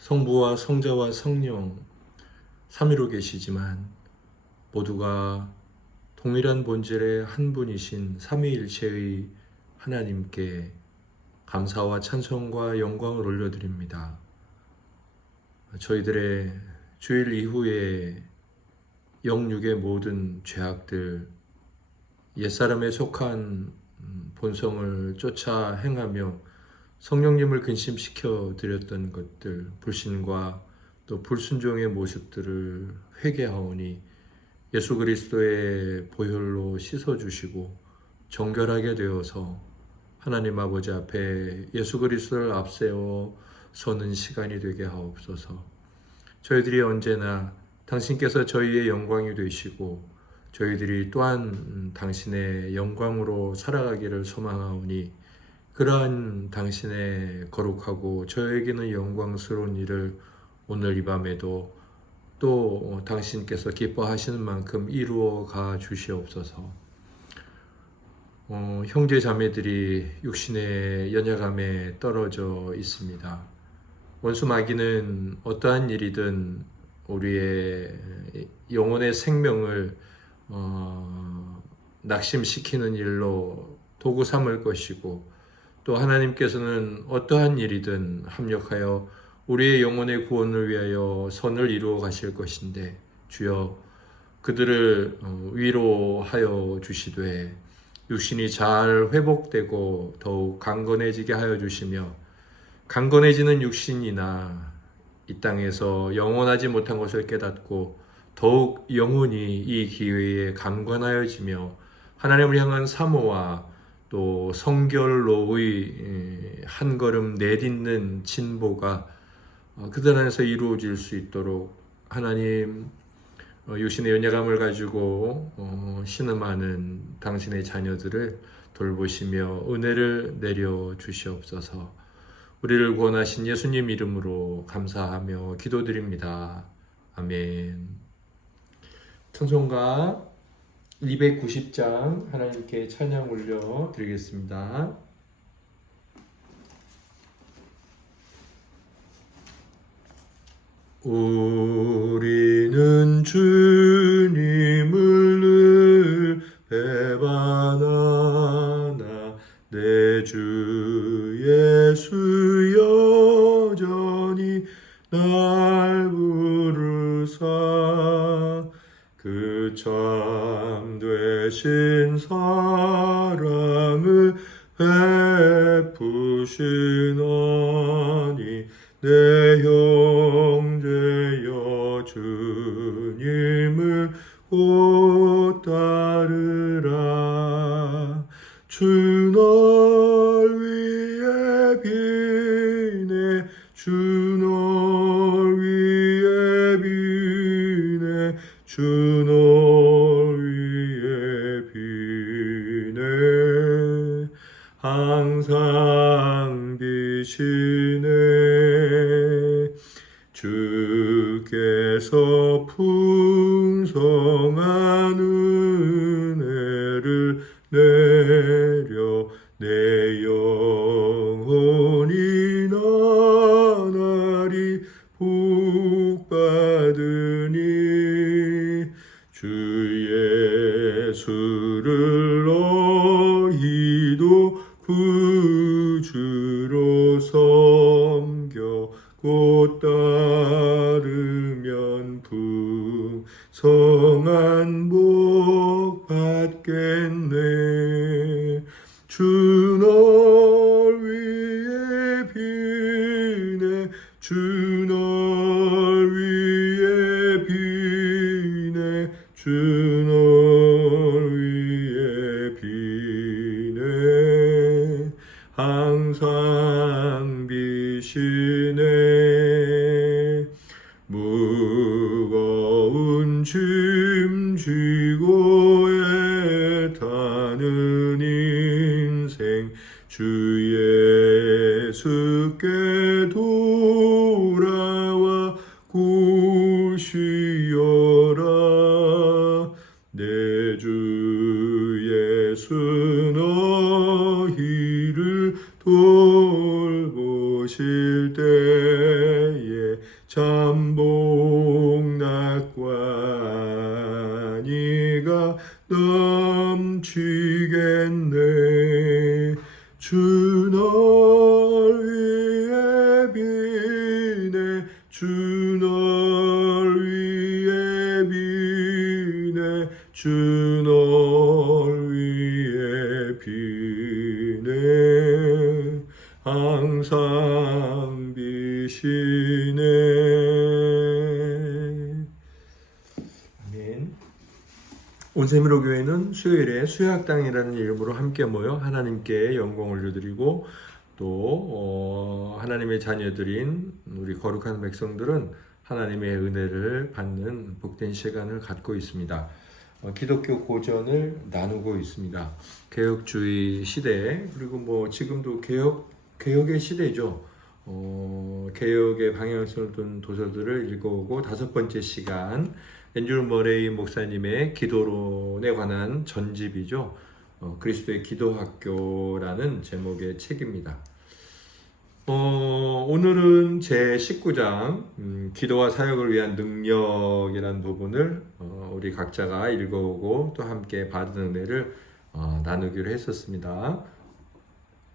성부와 성자와 성령 삼위로 계시지만 모두가 동일한 본질의 한 분이신 삼위일체의 하나님께 감사와 찬송과 영광을 올려드립니다. 저희들의 주일 이후에 영육의 모든 죄악들, 옛사람에 속한 본성을 쫓아 행하며 성령님을 근심시켜 드렸던 것들, 불신과 또 불순종의 모습들을 회개하오니 예수 그리스도의 보혈로 씻어주시고 정결하게 되어서 하나님 아버지 앞에 예수 그리스도를 앞세워 서는 시간이 되게 하옵소서. 저희들이 언제나 당신께서 저희의 영광이 되시고 저희들이 또한 당신의 영광으로 살아가기를 소망하오니 그러한 당신의 거룩하고 저에게는 영광스러운 일을 오늘 이 밤에도 또 당신께서 기뻐하시는 만큼 이루어 가 주시옵소서. 형제 자매들이 육신의 연약함에 떨어져 있습니다. 원수 마귀는 어떠한 일이든 우리의 영혼의 생명을 낙심시키는 일로 도구 삼을 것이고, 또 하나님께서는 어떠한 일이든 합력하여 우리의 영혼의 구원을 위하여 선을 이루어 가실 것인데, 주여 그들을 위로하여 주시되 육신이 잘 회복되고 더욱 강건해지게 하여 주시며, 강건해지는 육신이나 이 땅에서 영원하지 못한 것을 깨닫고 더욱 영혼이 이 기회에 강건하여지며 하나님을 향한 사모와 또 성결로의 한 걸음 내딛는 진보가 그들 안에서 이루어질 수 있도록 하나님, 육신의 연약함을 가지고 신음하는 당신의 자녀들을 돌보시며 은혜를 내려 주시옵소서. 우리를 구원하신 예수님 이름으로 감사하며 기도드립니다. 아멘. 찬송가 290장 하나님께 찬양 올려 드리겠습니다. 우리는 주님을 늘 배반하나 내 주 예수 여전히 날 부르사 그 참 되신 사랑을 베푸시나니 내 형제여 주님을 곧 따르라. 주 널 위해 비네 주 널 위해 비네 주 널 위해 비네 항상 비시네. 주께서 풍성한 은혜를 내려 내 영혼이 나날이 복받으니 주 예수를 너희도 구주로 섬겨 곧 따르면 풍성한 복 받겠네. 주 널 위해 비네 주 널 위해 비네 주 널 위해 비네 항상 비시네. 무거운 짐 지고 애타는 인생 주 예수께 돌아와 구시어라. 내 주 예수 너희를 돌보실 때에 잠복 낙과 네가 넘치겠네. 주 널 위해 비네. 주 널 위해 비네. 주 널 위해 비네. 항상 비시네. 아멘. 온세미로 교회는 수요일에 수요학당이라는 이름으로 함께 모여 하나님께 영광 올려드리고 또 하나님의 자녀들인 우리 거룩한 백성들은 하나님의 은혜를 받는 복된 시간을 갖고 있습니다. 기독교 고전을 나누고 있습니다. 개혁주의 시대, 그리고 뭐 지금도 개혁의 시대죠. 개혁의 방향성을 둔 도서들을 읽어오고, 5번째 시간 앤드류 머레이 목사님의 기도론에 관한 전집이죠. 그리스도의 기도학교라는 제목의 책입니다. 오늘은 제 19장 기도와 사역을 위한 능력이라는 부분을 우리 각자가 읽어오고 또 함께 받은 은혜를 나누기로 했었습니다.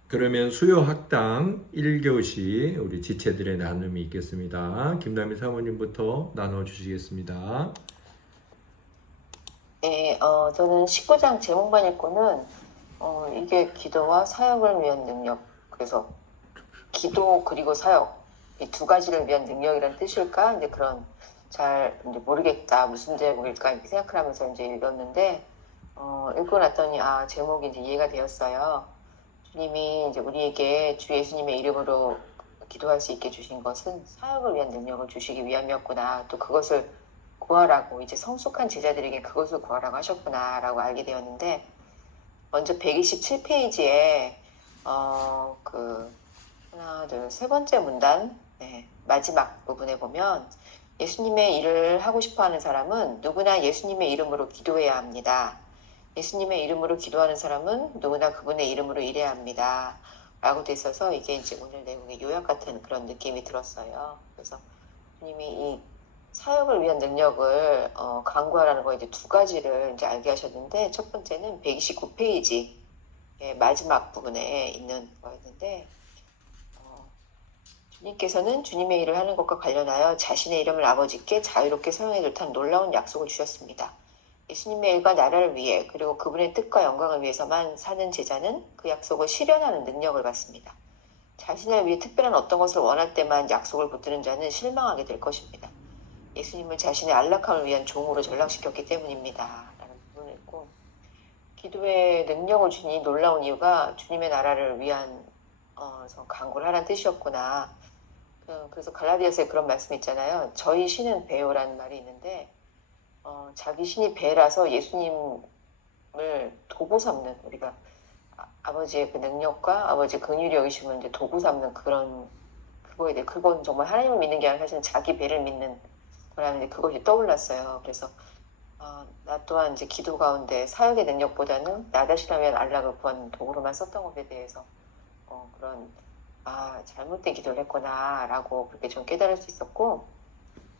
그러면 수요학당 1교시 우리 지체들의 나눔이 있겠습니다. 김남희 사모님부터 나눠주시겠습니다. 네, 저는 19장 제목만 읽고는 이게 기도와 사역을 위한 능력, 그래서 기도 그리고 사역 이 두 가지를 위한 능력이라는 뜻일까? 이제 그런 잘 이제 모르겠다, 무슨 제목일까 이렇게 생각을 하면서 이제 읽었는데 읽고 났더니 제목이 이제 이해가 되었어요. 주님이 이제 우리에게 주 예수님의 이름으로 기도할 수 있게 주신 것은 사역을 위한 능력을 주시기 위함이었구나. 또 그것을 구하라고, 이제 성숙한 제자들에게 그것을 구하라고 하셨구나라고 알게 되었는데, 먼저 127페이지에 하나, 둘, 세 번째 문단 마지막 부분에 보면 예수님의 일을 하고 싶어하는 사람은 누구나 예수님의 이름으로 기도해야 합니다. 예수님의 이름으로 기도하는 사람은 누구나 그분의 이름으로 일해야 합니다. 라고 돼 있어서 이게 이제 오늘 내용의 요약 같은 그런 느낌이 들었어요. 그래서 주님이 이 사역을 위한 능력을 강구하라는 거 이제 두 가지를 이제 알게 하셨는데, 첫 번째는 129페이지 마지막 부분에 있는 거였는데, 주님께서는 주님의 일을 하는 것과 관련하여 자신의 이름을 아버지께 자유롭게 사용해 줄 듯한 놀라운 약속을 주셨습니다. 예수님의 일과 나라를 위해, 그리고 그분의 뜻과 영광을 위해서만 사는 제자는 그 약속을 실현하는 능력을 받습니다. 자신을 위해 특별한 어떤 것을 원할 때만 약속을 붙드는 자는 실망하게 될 것입니다. 예수님을 자신의 안락함을 위한 종으로 전락시켰기 때문입니다. 라는 부분을 읽고, 기도의 능력을 주니 놀라운 이유가 주님의 나라를 위한 간구를 하라는 뜻이었구나. 그래서 갈라디아서에 그런 말씀이 있잖아요. 저희 신은 배요라는 말이 있는데, 자기 신이 배라서 예수님을 도구 삼는, 우리가 아버지의 그 능력과 아버지의 긍휼이 여기시면 이제 도구 삼는 그거에 대해, 그건 정말 하나님을 믿는 게 아니라 사실은 자기 배를 믿는 거라는데, 그것이 떠올랐어요. 그래서 나 또한 이제 기도 가운데 사역의 능력보다는 나 자신을 위한 안락을 구하는 도구로만 썼던 것에 대해서 그런 잘못된 기도를 했구나 라고 그렇게 좀 깨달을 수 있었고,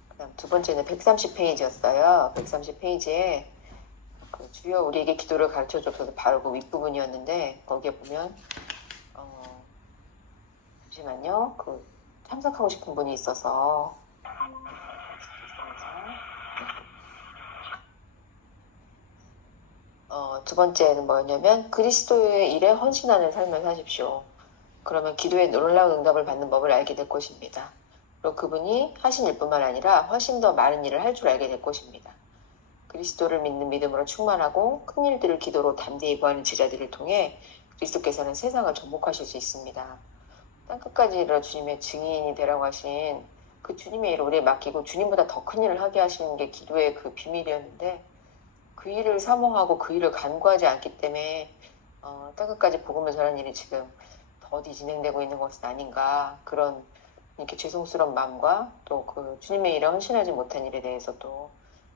그다음 두 번째는 130페이지였어요. 130페이지에 주여 우리에게 기도를 가르쳐 줬어도 바로 그 윗부분이었는데, 거기에 보면 잠시만요. 참석하고 싶은 분이 있어서 두 번째는 뭐였냐면, 그리스도의 일에 헌신하는 삶을 사십시오. 그러면 기도에 놀라운 응답을 받는 법을 알게 될 것입니다. 그리고 그분이 하신 일뿐만 아니라 훨씬 더 많은 일을 할 줄 알게 될 것입니다. 그리스도를 믿는 믿음으로 충만하고 큰 일들을 기도로 담대히 구하는 제자들을 통해 그리스도께서는 세상을 정복하실 수 있습니다. 땅끝까지 이르러 주님의 증인이 되라고 하신 그 주님의 일을 우리에 맡기고 주님보다 더 큰 일을 하게 하시는 게 기도의 그 비밀이었는데, 그 일을 사모하고 그 일을 간구하지 않기 때문에 땅끝까지 복음을 전하는 일이 지금 더디 진행되고 있는 것은 아닌가, 그런 이렇게 죄송스러운 마음과 또 그 주님의 일에 헌신하지 못한 일에 대해서도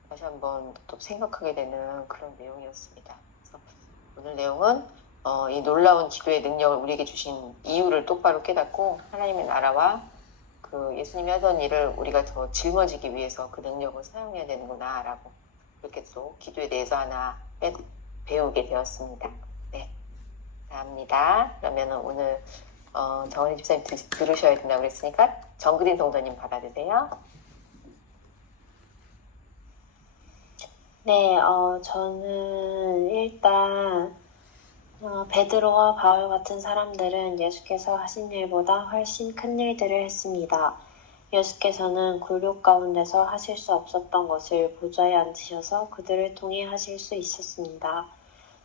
다시 한번 또 생각하게 되는 그런 내용이었습니다. 그래서 오늘 내용은 이 놀라운 기도의 능력을 우리에게 주신 이유를 똑바로 깨닫고 하나님의 나라와 그 그 예수님이 하던 일을 우리가 더 짊어지기 위해서 그 능력을 사용해야 되는구나라고 그렇게 또 기도에 대해서 하나 배우게 되었습니다. 네, 감사합니다. 그러면 오늘 정은희 집사님 들으셔야 된다고 그랬으니까 정그린 성도님 받아주세요. 네, 저는 일단 베드로와 바울 같은 사람들은 예수께서 하신 일보다 훨씬 큰 일들을 했습니다. 예수께서는 굴욕 가운데서 하실 수 없었던 것을 보좌에 앉으셔서 그들을 통해 하실 수 있었습니다.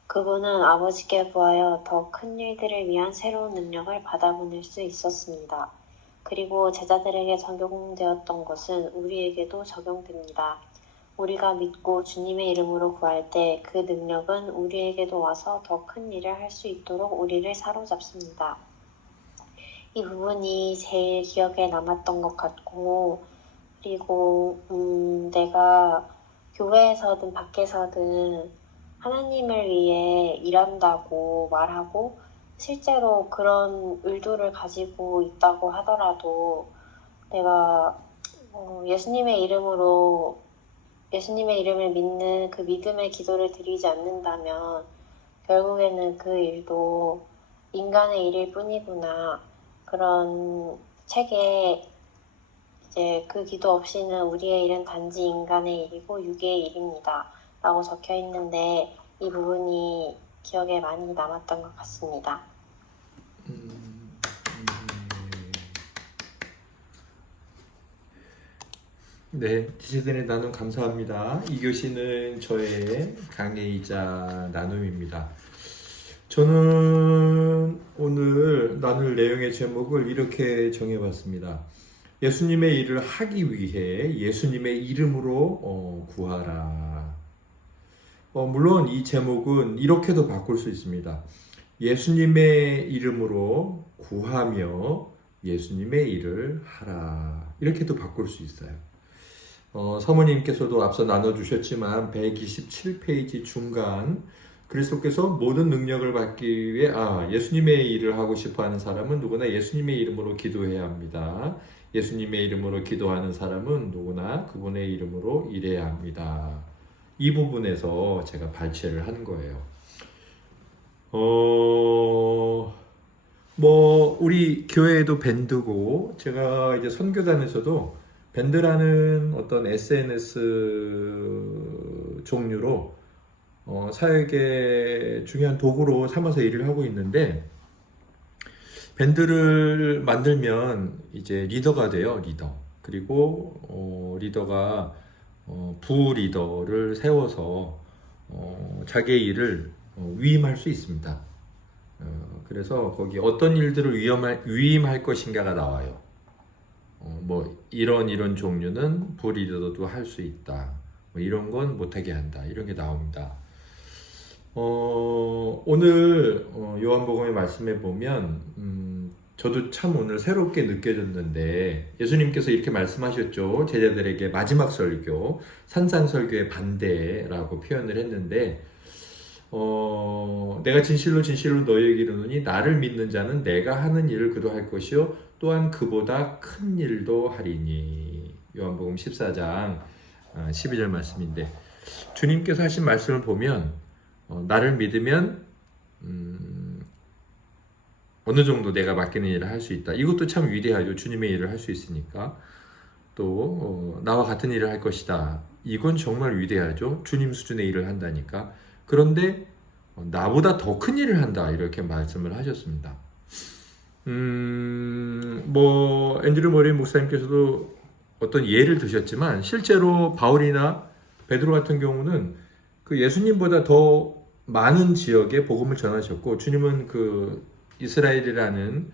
그분은 아버지께 구하여 더 큰 일들을 위한 새로운 능력을 받아보낼 수 있었습니다. 그리고 제자들에게 적용되었던 것은 우리에게도 적용됩니다. 우리가 믿고 주님의 이름으로 구할 때 그 능력은 우리에게도 와서 더 큰 일을 할 수 있도록 우리를 사로잡습니다. 이 부분이 제일 기억에 남았던 것 같고, 그리고 내가 교회에서든 밖에서든 하나님을 위해 일한다고 말하고 실제로 그런 의도를 가지고 있다고 하더라도 내가 예수님의 이름을 믿는 그 믿음의 기도를 드리지 않는다면 결국에는 그 일도 인간의 일일 뿐이구나. 그런 책에 이제 그 기도 없이는 우리의 일은 단지 인간의 일이고 육의 일입니다. 라고 적혀 있는데 이 부분이 기억에 많이 남았던 것 같습니다. 네, 지체들의 나눔 감사합니다. 이 교시는 저의 강의이자 나눔입니다. 저는 오늘 나눌 내용의 제목을 이렇게 정해봤습니다. 예수님의 일을 하기 위해 예수님의 이름으로 구하라. 물론 이 제목은 이렇게도 바꿀 수 있습니다. 예수님의 이름으로 구하며 예수님의 일을 하라. 이렇게도 바꿀 수 있어요. 사모님께서도 앞서 나눠주셨지만 127페이지 중간 그리스도께서 모든 능력을 받기 위해 예수님의 일을 하고 싶어하는 사람은 누구나 예수님의 이름으로 기도해야 합니다. 예수님의 이름으로 기도하는 사람은 누구나 그분의 이름으로 일해야 합니다. 이 부분에서 제가 발췌를 한 거예요. 우리 교회에도 밴드고 제가 이제 선교단에서도 밴드라는 어떤 SNS 종류로 사역의 중요한 도구로 삼아서 일을 하고 있는데 밴드를 만들면 이제 리더가 돼요, 리더. 그리고 리더가 부리더를 세워서 자기의 일을 위임할 수 있습니다. 그래서 거기 어떤 일들을 위임할 것인가가 나와요. 이런 종류는 부리더도 할 수 있다. 이런 건 못하게 한다. 이런 게 나옵니다. 오늘 요한복음의 말씀에 보면 저도 참 오늘 새롭게 느껴졌는데 예수님께서 이렇게 말씀하셨죠. 제자들에게 마지막 설교, 산상설교의 반대라고 표현을 했는데 내가 진실로 진실로 너희에게 이르노니 나를 믿는 자는 내가 하는 일을 그도 할 것이요 또한 그보다 큰 일도 하리니. 요한복음 14장 12절 말씀인데 주님께서 하신 말씀을 보면 나를 믿으면 어느 정도 내가 맡기는 일을 할 수 있다. 이것도 참 위대하죠. 주님의 일을 할 수 있으니까. 또 나와 같은 일을 할 것이다. 이건 정말 위대하죠. 주님 수준의 일을 한다니까. 그런데 나보다 더 큰 일을 한다. 이렇게 말씀을 하셨습니다. 앤드류 머리 목사님께서도 어떤 예를 드셨지만 실제로 바울이나 베드로 같은 경우는 그 예수님보다 더 많은 지역에 복음을 전하셨고 주님은 그 이스라엘이라는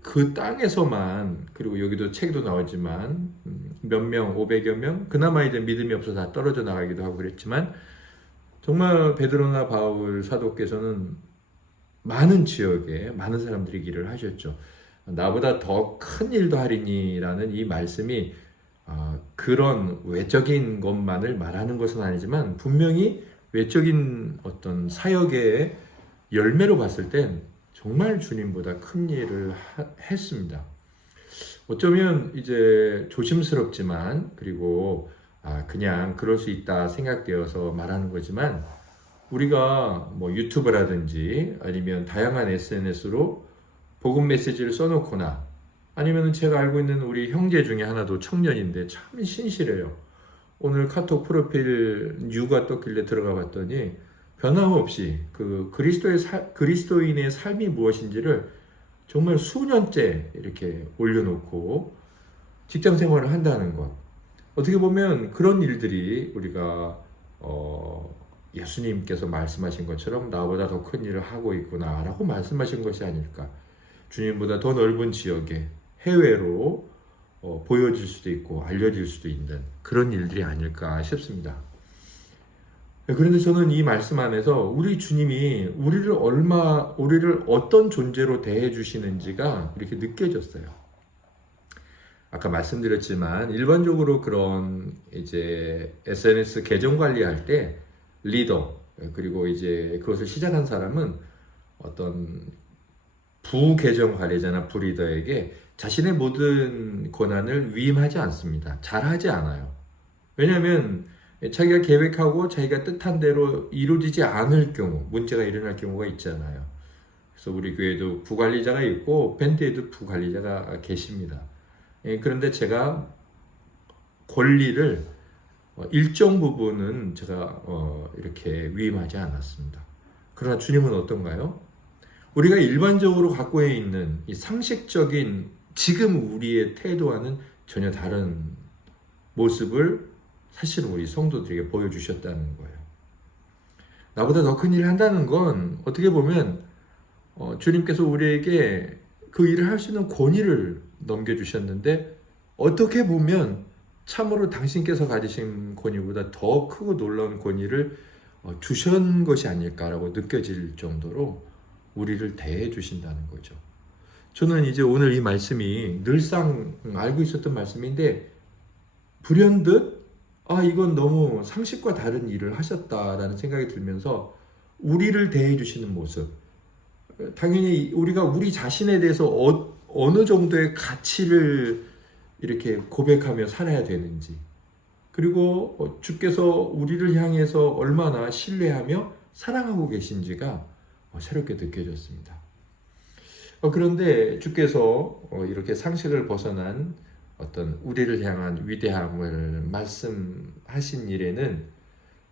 그 땅에서만 그리고 여기도 책도 나오지만 몇 명, 500여 명 그나마 이제 믿음이 없어서 다 떨어져 나가기도 하고 그랬지만 정말 베드로나 바울 사도께서는 많은 지역에 많은 사람들이 일을 하셨죠. 나보다 더 큰 일도 하리니라는 이 말씀이 그런 외적인 것만을 말하는 것은 아니지만 분명히 외적인 어떤 사역의 열매로 봤을 땐 정말 주님보다 큰 일을 했습니다. 어쩌면 이제 조심스럽지만 그리고 그냥 그럴 수 있다 생각되어서 말하는 거지만 우리가 뭐 유튜브라든지 아니면 다양한 SNS로 복음 메시지를 써놓거나 아니면 제가 알고 있는 우리 형제 중에 하나도 청년인데 참 신실해요. 오늘 카톡 프로필 뉴가 떴길래 들어가 봤더니 변함없이 그 그리스도인의 삶이 무엇인지를 정말 수년째 이렇게 올려놓고 직장 생활을 한다는 것. 어떻게 보면 그런 일들이 우리가 예수님께서 말씀하신 것처럼 나보다 더 큰 일을 하고 있구나라고 말씀하신 것이 아닐까. 주님보다 더 넓은 지역에 해외로 보여질 수도 있고 알려질 수도 있는 그런 일들이 아닐까 싶습니다. 그런데 저는 이 말씀 안에서 우리 주님이 우리를 어떤 존재로 대해 주시는지가 이렇게 느껴졌어요. 아까 말씀드렸지만 일반적으로 그런 이제 SNS 계정 관리할 때 리더 그리고 이제 그것을 시작한 사람은 어떤 부계정 관리자나 부리더에게 자신의 모든 권한을 위임하지 않습니다. 잘하지 않아요. 왜냐하면 자기가 계획하고 자기가 뜻한 대로 이루어지지 않을 경우 문제가 일어날 경우가 있잖아요. 그래서 우리 교회도 부관리자가 있고 밴드에도 부관리자가 계십니다. 그런데 제가 권리를 일정 부분은 제가 이렇게 위임하지 않았습니다. 그러나 주님은 어떤가요? 우리가 일반적으로 갖고 있는 이 상식적인 지금 우리의 태도와는 전혀 다른 모습을 사실은 우리 성도들에게 보여주셨다는 거예요. 나보다 더 큰 일을 한다는 건 어떻게 보면 주님께서 우리에게 그 일을 할 수 있는 권위를 넘겨주셨는데 어떻게 보면 참으로 당신께서 가지신 권위보다 더 크고 놀라운 권위를 주신 것이 아닐까라고 느껴질 정도로 우리를 대해 주신다는 거죠. 저는 이제 오늘 이 말씀이 늘상 알고 있었던 말씀인데 불현듯 이건 너무 상식과 다른 일을 하셨다라는 생각이 들면서 우리를 대해 주시는 모습, 당연히 우리가 우리 자신에 대해서 어느 정도의 가치를 이렇게 고백하며 살아야 되는지, 그리고 주께서 우리를 향해서 얼마나 신뢰하며 사랑하고 계신지가 새롭게 느껴졌습니다. 그런데 주께서 이렇게 상식을 벗어난 어떤 우리를 향한 위대함을 말씀하신 일에는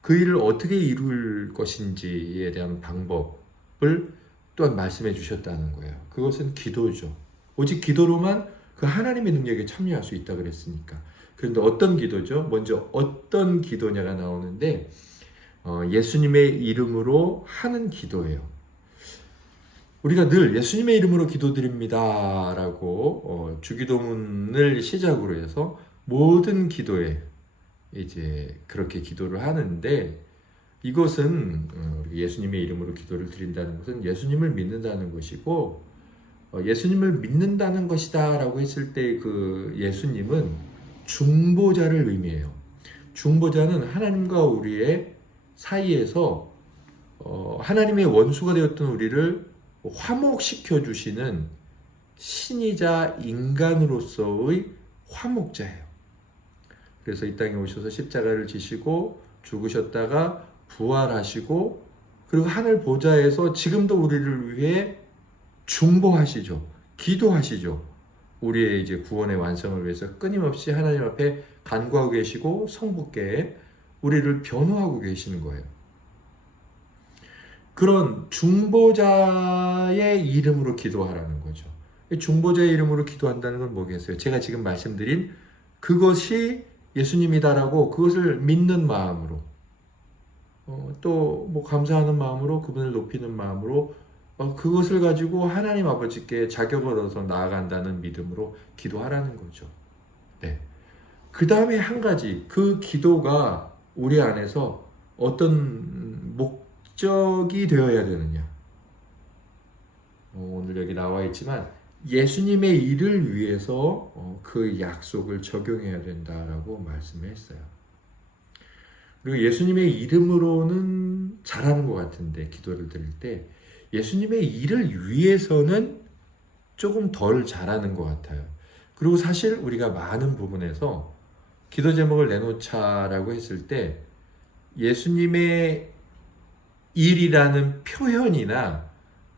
그 일을 어떻게 이룰 것인지에 대한 방법을 또한 말씀해 주셨다는 거예요. 그것은 기도죠. 오직 기도로만 그 하나님의 능력에 참여할 수 있다 그랬으니까. 그런데 어떤 기도죠? 먼저 어떤 기도냐가 나오는데 예수님의 이름으로 하는 기도예요. 우리가 늘 예수님의 이름으로 기도드립니다 라고 주기도문을 시작으로 해서 모든 기도에 이제 그렇게 기도를 하는데, 이것은 예수님의 이름으로 기도를 드린다는 것은 예수님을 믿는다는 것이고, 예수님을 믿는다는 것이다 라고 했을 때 그 예수님은 중보자를 의미해요. 중보자는 하나님과 우리의 사이에서 하나님의 원수가 되었던 우리를 화목시켜 주시는 신이자 인간으로서의 화목자예요. 그래서 이 땅에 오셔서 십자가를 지시고 죽으셨다가 부활하시고 그리고 하늘 보좌에서 지금도 우리를 위해 중보하시죠. 기도하시죠. 우리의 이제 구원의 완성을 위해서 끊임없이 하나님 앞에 간구하고 계시고 성부께 우리를 변호하고 계시는 거예요. 그런 중보자의 이름으로 기도하라는 거죠. 중보자의 이름으로 기도한다는 건 뭐겠어요? 제가 지금 말씀드린 그것이 예수님이다라고 그것을 믿는 마음으로 또 뭐 감사하는 마음으로 그분을 높이는 마음으로 그것을 가지고 하나님 아버지께 자격을 얻어서 나아간다는 믿음으로 기도하라는 거죠. 네. 그 다음에 한 가지, 그 기도가 우리 안에서 어떤 목적이 되어야 되느냐. 오늘 여기 나와 있지만 예수님의 일을 위해서 그 약속을 적용해야 된다라고 말씀했어요. 그리고 예수님의 이름으로는 잘하는 것 같은데 기도를 드릴 때 예수님의 일을 위해서는 조금 덜 잘하는 것 같아요. 그리고 사실 우리가 많은 부분에서 기도 제목을 내놓자라고 했을 때 예수님의 일이라는 표현이나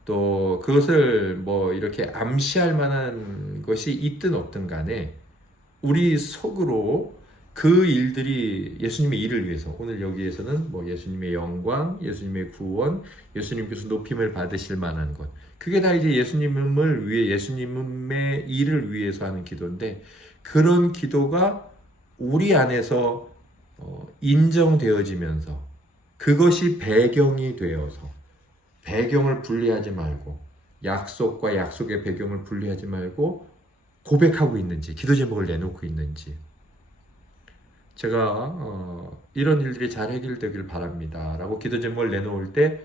또 그것을 뭐 이렇게 암시할 만한 것이 있든 없든 간에 우리 속으로 그 일들이 예수님의 일을 위해서, 오늘 여기에서는 뭐 예수님의 영광, 예수님의 구원, 예수님께서 높임을 받으실 만한 것, 그게 다 이제 예수님을 위해, 예수님의 일을 위해서 하는 기도인데, 그런 기도가 우리 안에서 인정되어지면서 그것이 배경이 되어서, 배경을 분리하지 말고, 약속과 약속의 배경을 분리하지 말고 고백하고 있는지, 기도 제목을 내놓고 있는지, 제가 이런 일들이 잘 해결되길 바랍니다 라고 기도 제목을 내놓을 때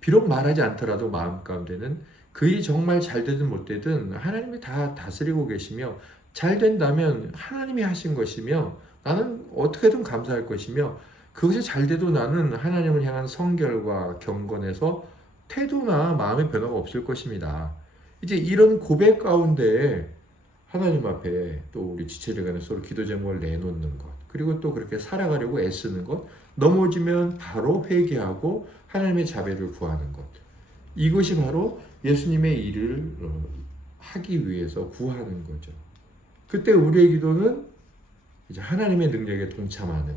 비록 말하지 않더라도 마음 가운데는 그 일이 정말 잘 되든 못 되든 하나님이 다 다스리고 계시며, 잘 된다면 하나님이 하신 것이며 나는 어떻게든 감사할 것이며, 그것이 잘 돼도 나는 하나님을 향한 성결과 경건에서 태도나 마음의 변화가 없을 것입니다. 이제 이런 고백 가운데 하나님 앞에 또 우리 지체들 간에 서로 기도 제목을 내놓는 것, 그리고 또 그렇게 살아가려고 애쓰는 것, 넘어지면 바로 회개하고 하나님의 자비를 구하는 것, 이것이 바로 예수님의 일을 하기 위해서 구하는 거죠. 그때 우리의 기도는 이제 하나님의 능력에 동참하는,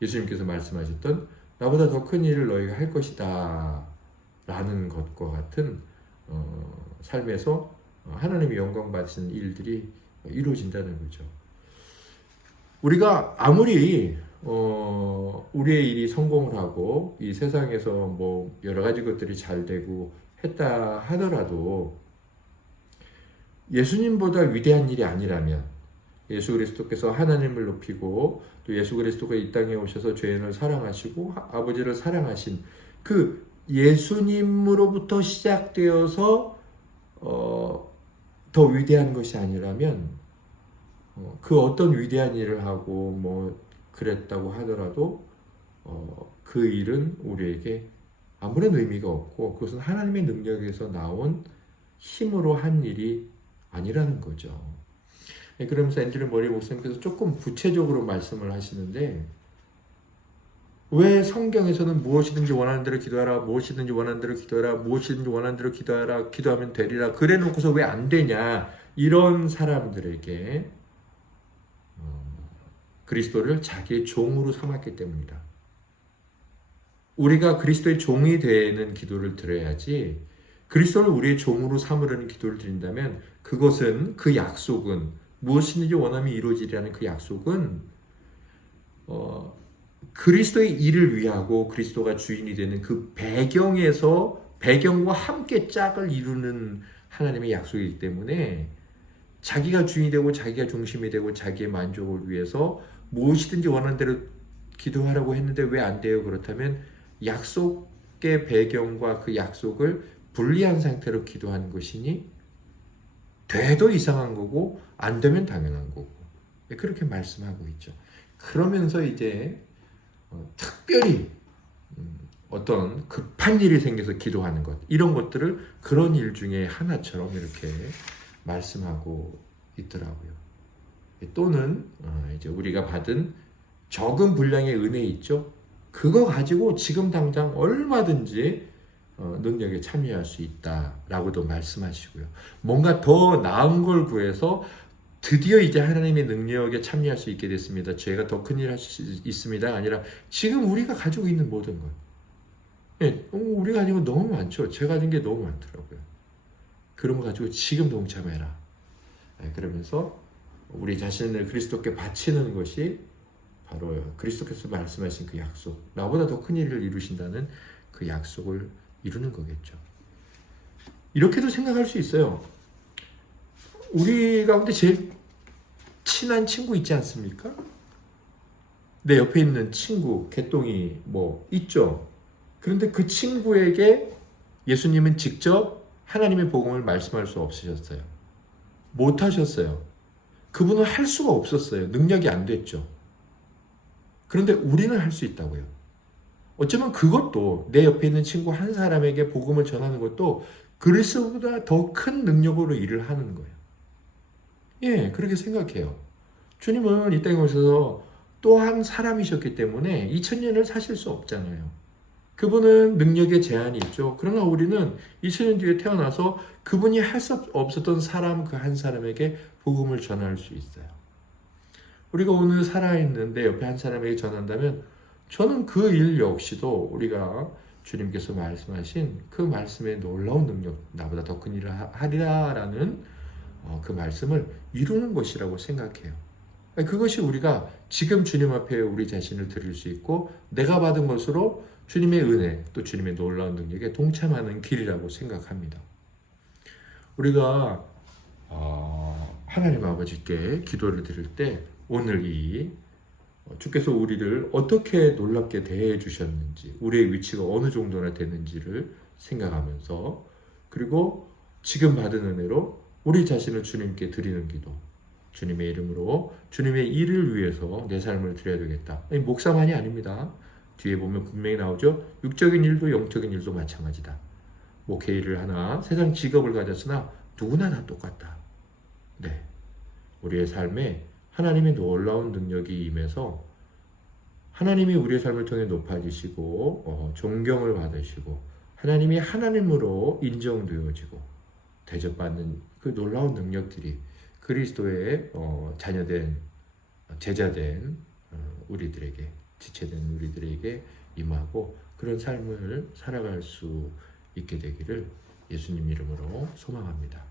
예수님께서 말씀하셨던 나보다 더 큰 일을 너희가 할 것이다 라는 것과 같은 삶에서 하나님의 영광 받으시는 일들이 이루어진다는 거죠. 우리가 아무리 우리의 일이 성공을 하고 이 세상에서 뭐 여러 가지 것들이 잘 되고 했다 하더라도 예수님보다 위대한 일이 아니라면, 예수 그리스도께서 하나님을 높이고 또 예수 그리스도가 이 땅에 오셔서 죄인을 사랑하시고 아버지를 사랑하신 그 예수님으로부터 시작되어서 더 위대한 것이 아니라면, 그 어떤 위대한 일을 하고 뭐 그랬다고 하더라도 그 일은 우리에게 아무런 의미가 없고, 그것은 하나님의 능력에서 나온 힘으로 한 일이 아니라는 거죠. 그러면서 앤드류 머리 목사님께서 조금 구체적으로 말씀을 하시는데, 왜 성경에서는 무엇이든지 원하는 대로 기도하라, 무엇이든지 원하는 대로 기도하라, 무엇이든지 원하는 대로 기도하라, 기도하면 되리라, 그래 놓고서 왜 안 되냐, 이런 사람들에게 그리스도를 자기의 종으로 삼았기 때문이다. 우리가 그리스도의 종이 되는 기도를 드려야지, 그리스도를 우리의 종으로 삼으려는 기도를 드린다면 그것은, 그 약속은, 무엇이든지 원하면 이루어지리라는 그 약속은 그리스도의 일을 위하고 그리스도가 주인이 되는 그 배경에서, 배경과 함께 짝을 이루는 하나님의 약속이기 때문에, 자기가 주인이 되고 자기가 중심이 되고 자기의 만족을 위해서 무엇이든지 원하는 대로 기도하라고 했는데 왜 안 돼요? 그렇다면 약속의 배경과 그 약속을 분리한 상태로 기도하는 것이니 돼도 이상한 거고 안 되면 당연한 거고, 그렇게 말씀하고 있죠. 그러면서 이제 특별히 어떤 급한 일이 생겨서 기도하는 것, 이런 것들을 그런 일 중에 하나처럼 이렇게 말씀하고 있더라고요. 또는 이제 우리가 받은 적은 분량의 은혜 있죠. 그거 가지고 지금 당장 얼마든지 능력에 참여할 수 있다라고도 말씀하시고요. 뭔가 더 나은 걸 구해서 드디어 이제 하나님의 능력에 참여할 수 있게 됐습니다. 제가 더 큰 일 할 수 있습니다. 아니라 지금 우리가 가지고 있는 모든 것. 네, 우리가 가지고 너무 많죠. 제가 가진 게 너무 많더라고요. 그런 거 가지고 지금 동참해라. 네, 그러면서 우리 자신을 그리스도께 바치는 것이 바로 그리스도께서 말씀하신 그 약속, 나보다 더 큰 일을 이루신다는 그 약속을 이루는 거겠죠. 이렇게도 생각할 수 있어요. 우리 가운데 제일 친한 친구 있지 않습니까? 내 옆에 있는 친구, 개똥이 뭐 있죠. 그런데 그 친구에게 예수님은 직접 하나님의 복음을 말씀할 수 없으셨어요. 못 하셨어요. 그분은 할 수가 없었어요. 능력이 안 됐죠. 그런데 우리는 할 수 있다고요. 어쩌면 그것도, 내 옆에 있는 친구 한 사람에게 복음을 전하는 것도 그리스도보다 더 큰 능력으로 일을 하는 거예요. 예, 그렇게 생각해요. 주님은 이 땅에 오셔서 또한 사람이셨기 때문에 2000년을 사실 수 없잖아요. 그분은 능력에 제한이 있죠. 그러나 우리는 2000년 뒤에 태어나서 그분이 할 수 없었던 사람 그 한 사람에게 복음을 전할 수 있어요. 우리가 오늘 살아있는데 옆에 한 사람에게 전한다면 저는 그 일 역시도 우리가 주님께서 말씀하신 그 말씀의 놀라운 능력, 나보다 더 큰 일을 하리라라는 그 말씀을 이루는 것이라고 생각해요. 그것이 우리가 지금 주님 앞에 우리 자신을 드릴 수 있고 내가 받은 것으로 주님의 은혜 또 주님의 놀라운 능력에 동참하는 길이라고 생각합니다. 우리가 하나님 아버지께 기도를 드릴 때 오늘 이 주께서 우리를 어떻게 놀랍게 대해 주셨는지, 우리의 위치가 어느 정도나 됐는지를 생각하면서, 그리고 지금 받은 은혜로 우리 자신을 주님께 드리는 기도, 주님의 이름으로 주님의 일을 위해서 내 삶을 드려야 되겠다. 아니, 목사만이 아닙니다. 뒤에 보면 분명히 나오죠. 육적인 일도 영적인 일도 마찬가지다. 목회 일을 하나 세상 직업을 가졌으나 누구나 다 똑같다. 네, 우리의 삶에 하나님의 놀라운 능력이 임해서 하나님이 우리의 삶을 통해 높아지시고 존경을 받으시고 하나님이 하나님으로 인정되어지고 대접받는 그 놀라운 능력들이 그리스도의 자녀된 제자된 우리들에게 지체된 우리들에게 임하고 그런 삶을 살아갈 수 있게 되기를 예수님 이름으로 소망합니다.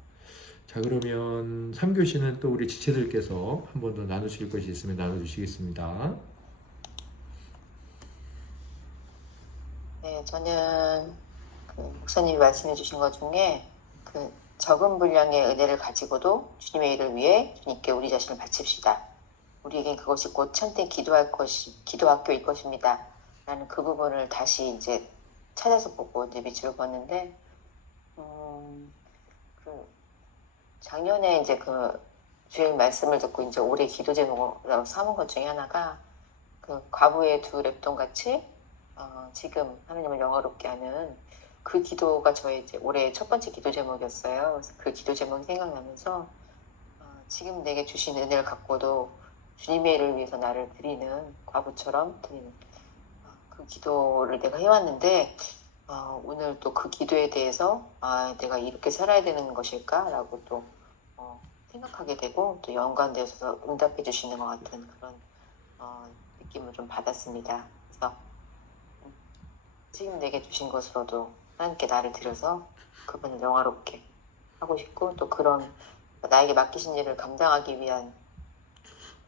자, 그러면 3교시는 또 우리 지체들께서 한 번 더 나누실 것이 있으면 나눠주시겠습니다. 네, 저는 그 목사님이 말씀해 주신 것 중에 그 적은 분량의 은혜를 가지고도 주님의 일을 위해 주님께 우리 자신을 바칩시다. 우리에겐 그것이 곧 참된 기도 학교일 것입니다. 라는 그 부분을 다시 이제 찾아서 보고 이제 밑으로 봤는데, 작년에 이제 그 주일 말씀을 듣고 이제 올해 기도 제목으로 삼은 것 중에 하나가 그 과부의 두 랩돈 같이 지금 하나님을 영화롭게 하는 그 기도가 저의 이제 올해 첫 번째 기도 제목이었어요. 그래서 그 기도 제목이 생각나면서 지금 내게 주신 은혜를 갖고도 주님의 일을 위해서 나를 드리는 과부처럼 드리는 그 기도를 내가 해왔는데 오늘 또 그 기도에 대해서 내가 이렇게 살아야 되는 것일까라고 또 생각하게 되고 또 연관되어서 응답해 주시는 것 같은 그런 느낌을 좀 받았습니다. 그래서 지금 내게 주신 것으로도 하나님께 나를 드려서 그분을 영화롭게 하고 싶고 또 그런 나에게 맡기신 일을 감당하기 위한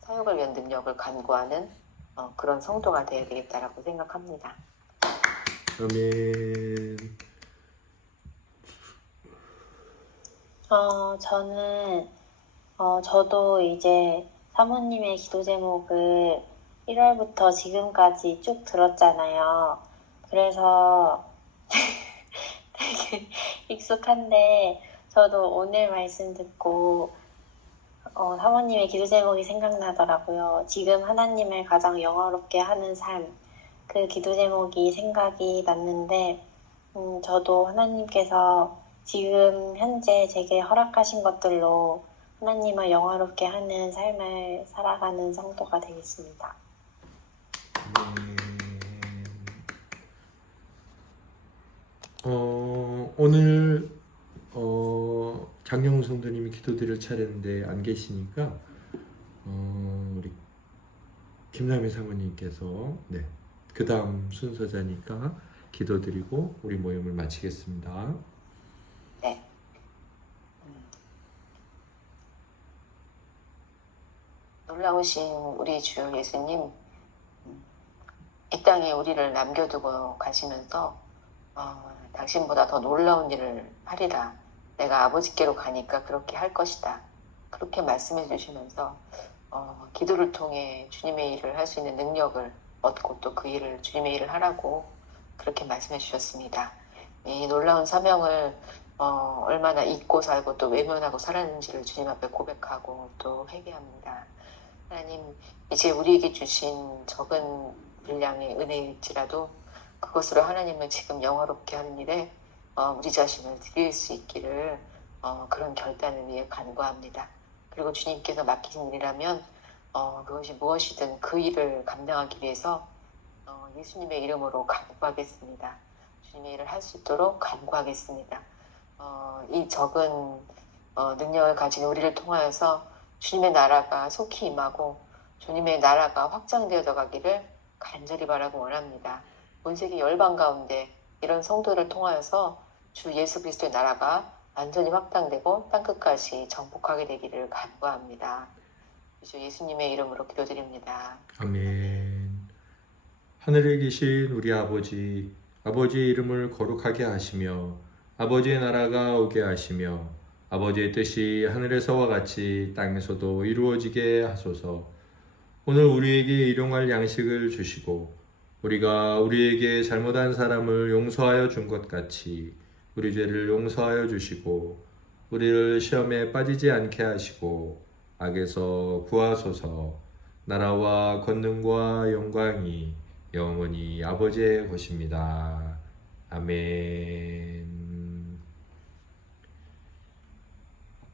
사역을 위한 능력을 간구하는 그런 성도가 되어야 되겠다라고 생각합니다. 아멘. 저도 이제 사모님의 기도 제목을 1월부터 지금까지 쭉 들었잖아요. 그래서 되게 익숙한데 저도 오늘 말씀 듣고 사모님의 기도 제목이 생각나더라고요. 지금 하나님을 가장 영화롭게 하는 삶, 그 기도 제목이 생각이 났는데 저도 하나님께서 지금 현재 제게 허락하신 것들로 하나님을 영화롭게 하는 삶을 살아가는 성도가 되겠습니다. 오늘 장영훈 성도님이 기도드릴 차례인데 안 계시니까 우리 김남희 사모님께서 그 다음 순서자니까 기도드리고 우리 모임을 마치겠습니다. 네. 놀라우신 우리 주 예수님, 이 땅에 우리를 남겨두고 가시면서 당신보다 더 놀라운 일을 하리라. 내가 아버지께로 가니까 그렇게 할 것이다. 그렇게 말씀해 주시면서 기도를 통해 주님의 일을 할 수 있는 능력을 얻고 또 그 일을 주님의 일을 하라고 그렇게 말씀해 주셨습니다. 이 놀라운 사명을 얼마나 잊고 살고 또 외면하고 살았는지를 주님 앞에 고백하고 또 회개합니다. 하나님, 이제 우리에게 주신 적은 분량의 은혜일지라도 그것으로 하나님을 지금 영화롭게 하는 일에 우리 자신을 드릴 수 있기를 그런 결단을 위해 간구합니다. 그리고 주님께서 맡기신 일이라면 그것이 무엇이든 그 일을 감당하기 위해서 예수님의 이름으로 간구하겠습니다. 주님의 일을 할 수 있도록 간구하겠습니다. 이 적은 능력을 가진 우리를 통하여서 주님의 나라가 속히 임하고 주님의 나라가 확장되어져 가기를 간절히 바라고 원합니다. 온 세계 열방 가운데 이런 성도를 통하여서 주 예수 그리스도의 나라가 완전히 확장되고 땅끝까지 정복하게 되기를 간구합니다. 주 예수님의 이름으로 기도드립니다. 아멘. 하늘에 계신 우리 아버지, 아버지의 이름을 거룩하게 하시며 아버지의 나라가 오게 하시며 아버지의 뜻이 하늘에서와 같이 땅에서도 이루어지게 하소서. 오늘 우리에게 일용할 양식을 주시고 우리가 우리에게 잘못한 사람을 용서하여 준 것 같이 우리 죄를 용서하여 주시고 우리를 시험에 빠지지 않게 하시고 악에서 구하소서. 나라와 권능과 영광이 영원히 아버지의 것입니다. 아멘.